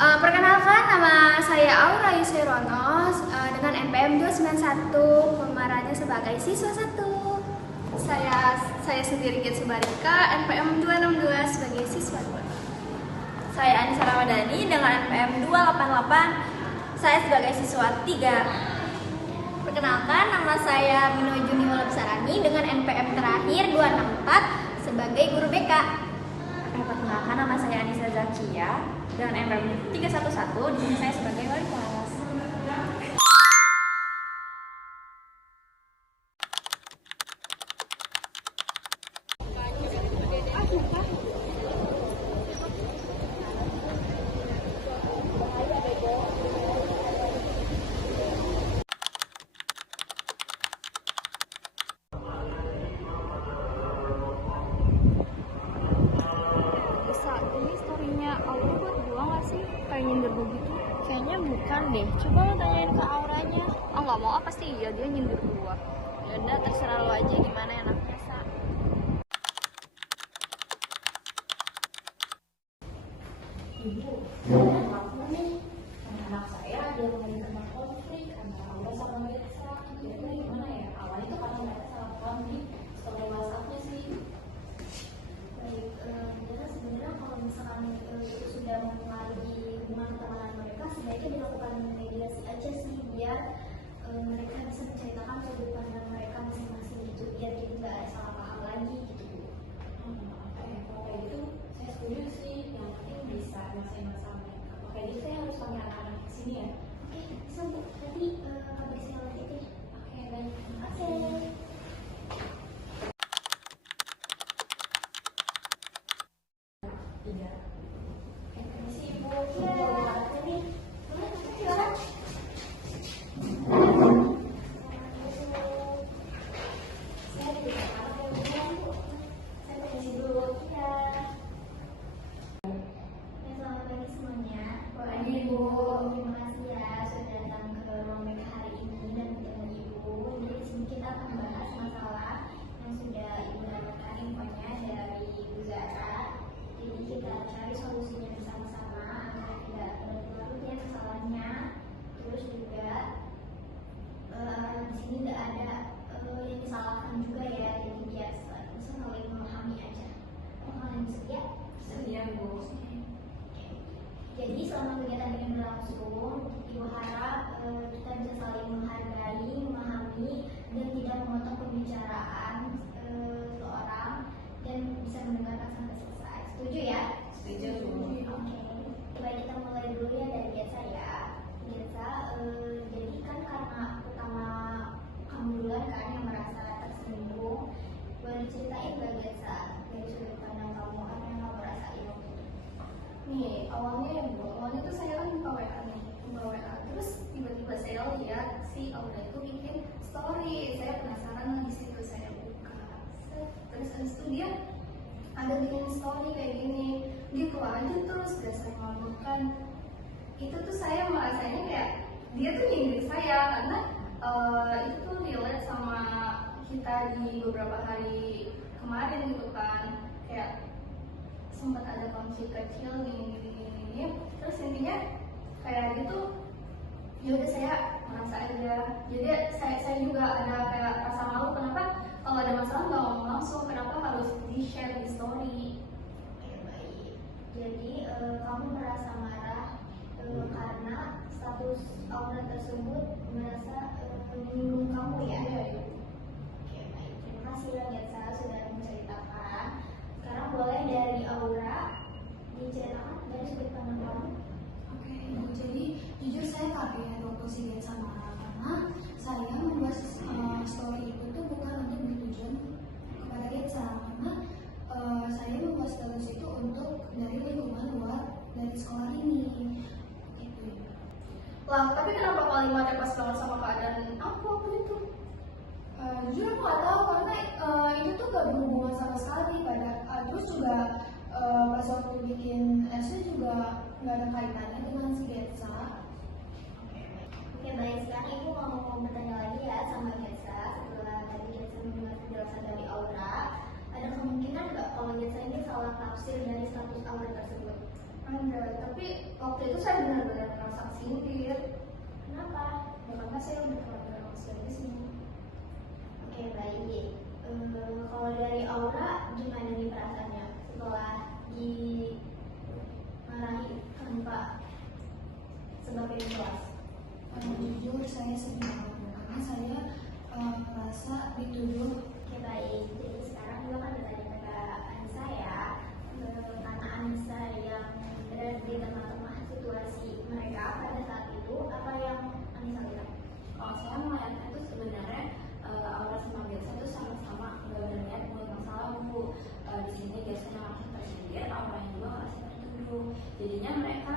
Perkenalkan, nama saya Aura Yusirono dengan NPM 291, pemerannya sebagai siswa 1. Saya sendiri Git Subarika, NPM 262 sebagai siswa 2. Saya Anissa Ramadhani dengan NPM 288, saya sebagai siswa 3. Perkenalkan, nama saya Mino Juniwala Besarani dengan NPM terakhir 264 sebagai guru BK. Perkenalkan, nama saya Anissa Zakia dengan NPM 311, di sini saya sebagai wali kelas. Ini story-nya Aura buat gua nggak sih? Kayak nyindir gua gitu. Kayaknya bukan deh, coba lo tanyain ke Auranya. Oh nggak mau, pasti iya dia nyindir gua. Yaudah, terserah lo aja gimana enaknya, Sa. Ibu, maafnya nih, anak saya ada yang lagi kena konflik antara Aura sama Betsa. Jadi gimana ya? Awalnya tuh karena mereka salah paham di story WhatsApp-nya sih. Baik, ya sebenarnya kalau misalkan itu sudah mempengaruhi hubungan pertemanan mereka, sebaiknya dilakukan mediasi aja sih, biar mereka bisa menceritakan sudut pandang mereka masing-masing gitu, biar jadi nggak ada salah paham lagi gitu. Kalau kayak gitu, saya setuju sih. Yang penting bisa nyelesain masalah mereka. Kalau kayak gitu, saya harus panggil anak-anak ke sini ya. Oke, bisa Bu. Nanti kabari saya lagi deh. Oke, baik. Terima Oke. kasih. Permisi Ibu. Ya, jadi boleh masuk silakan. Saya di depan anak yang bilang, Bu. Saya permisi dulu. Ya. Ya, selamat pagi semuanya. Pagi, Bu. Terima kasih ya sudah datang ke ruang BK hari ini dan bertemu Ibu. Jadi di sini kita akan bahas masalah yang sudah Ibu dapatkan infonya dari Ibu Zara. Jadi kita cari solusinya bersama-sama agar tidak berlarut ya kesalahannya. Terus juga di sini tidak ada yang disalahkan juga ya. Jadi biar bisa saling memahami aja. Kalian bersedia? Sedia, Bu. Jadi selama kegiatan ini berlangsung, Ibu harap kita bisa saling menghargai, memahami, dan tidak memotong pembicaraan seseorang dan bisa mendengarkan sampai selesai. Setuju ya? Setuju, Bu. Oke. Baik, kita mulai dulu ya dari Getsa ya. Getsa, jadi kan karena pertama kamu duluan kan yang merasa tersinggung, boleh diceritain nggak Getsa dari sudut pandang kamu apa yang kamu rasain waktu itu? Nih, awalnya tuh saya kan buka WA, terus tiba-tiba saya lihat si Aura itu bikin story. Saya penasaran lah, di situ saya buka. Terus habis itu dia ada bikin story kayak gini, gitu aja terus gak saya ngomongkan. Itu tuh saya merasanya kayak dia tuh nyindir saya karena itu tuh relate sama kita di beberapa hari kemarin gitu kan, kayak sempat ada konflik kecil gini. Terus intinya kayak gitu, ya udah saya merasa aja. Jadi saya juga ada kayak rasa malu, kenapa kalau ada masalah nggak ngomong langsung, kenapa harus di share di story. Oke, baik. Jadi kamu merasa marah karena status Aura tersebut merasa menyinggung kamu ya? Oke, baik. Terima kasih ya Getsa sudah menceritakan. Sekarang boleh dari Aura diceritakan dari sudut pandang kamu. Oke, Ibu. Jadi jujur saya kaget waktu si Getsa marah karena saya membuat story itu tuh bukan untuk bertujuan kepada Getsa, karena saya membuat status itu untuk dari lingkungan luar dari sekolah ini. Gitu. Lah, tapi kenapa kalimatnya pas banget sama keadaan aku waktu itu? Jujur aku nggak tahu karena itu tuh gak berhubungan sama sekali terus juga pas waktu bikin essay juga nggak ada kaitannya dengan si Getsa. Oke, baik. Sekarang Ibu mau bertanya lagi ya sama Getsa. Setelah tadi Getsa mendengar penjelasan dari Aura, ada kemungkinan nggak kalau Getsa ini salah tafsir dari status Aura tersebut? Ada, tapi waktu itu saya benar-benar merasa sindir. Kenapa? Ya, karena saya udah pernah masuk di sini. Oke, baik. Kalau dari Aura, gimana nih perasaannya setelah dimarahi tanpa sebab yang jelas? Jujur saya sedih banget karena saya merasa dituduh. Oke, baik. Jadi sekarang juga kan bertanya kepada Anissa ya, karena Anissa yang berada di tengah-tengah situasi mereka pada saat itu, apa yang Anissa lihat? Kalau saya melihatnya itu sebenarnya Aura sama Gersa itu sama-sama nggak berniat buat masalah Bu. Di sini Gersanya langsung tersindir, Aura juga ngerasa tertuduh. Jadinya mereka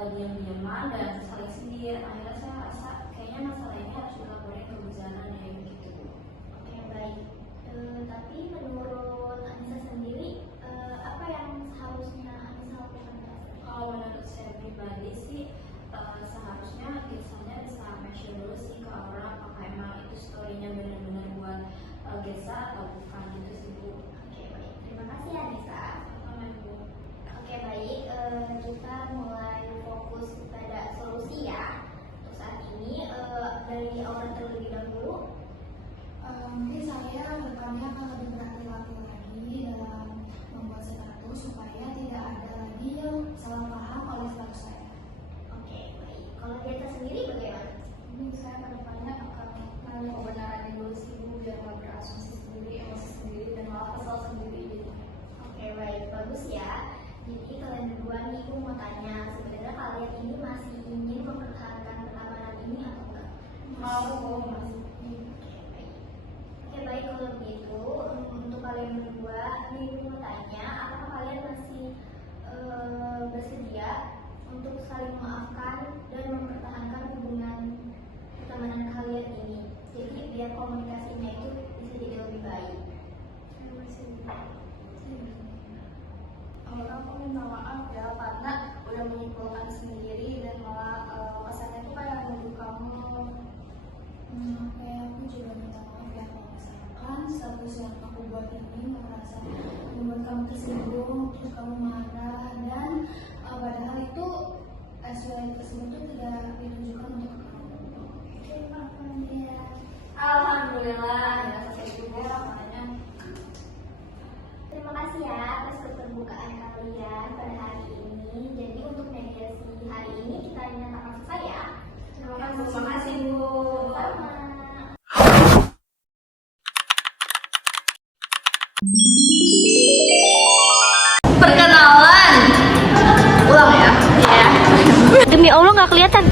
diam-diaman dan saling sindir. Akhirnya saya rasa kayaknya masalah ini harus dilaporin ke Bu Zana deh gitu Bu. Oke, baik. Tapi menurut Anissa sendiri, apa yang seharusnya Anissa lakukan? Kalau menurut saya pribadi sih seharusnya Gersanya bisa mention dulu sih ke Aura apakah emang itu storynya benar-benar buat Gersa atau bukan gitu sih Bu. Oke, baik. Terima kasih Anissa. Sama Bu. Oke, baik. Kita mulai fokus pada solusi ya. Untuk saat ini dari Aura terlebih dahulu. Mungkin saya depannya akan lebih berhati-hati lagi dalam membuat status supaya tidak ada lagi yang salah paham oleh status saya. Oke, baik. Kalau Gersa sendiri bagaimana? Ini saya ke depannya akan nanya kebenarannya dulu sih Bu, biar nggak berasumsi sendiri, emosi sendiri, dan malah kesal sendiri gitu. Oke, baik. Bagus ya. Jadi kalian berdua nih, aku mau tanya, sebenarnya kalian ini masih ingin mempertahankan pertemanan ini atau enggak? Mau masih. Oke, baik. Oke, baik. Kalau begitu, untuk kalian berdua, ini aku mau tanya, apakah kalian masih bersedia untuk saling memaafkan dan mempertahankan hubungan pertemanan kalian ini? Jadi biar komunikasinya itu bisa jadi lebih baik. Saya masih. Aku minta maaf ya karena udah menyimpulkan sendiri dan malah kesannya tuh kayak nuduh kamu. Kayak aku juga minta maaf ya kalau misalkan status yang aku buat ini merasa membuat kamu tersinggung, terus kamu marah dan padahal itu SWI tersebut itu tidak ditujukan untuk kamu. Oke, maafkan dia. Alhamdulillah ya selesai juga makanya. Terima kasih ya atas keterbukaan kalian pada hari ini. Jadi untuk mediasi hari ini kita nyatakan selesai ya. Terima kasih Bu. Sama. Perkenalan. Ulang ya. Demi Allah nggak kelihatan.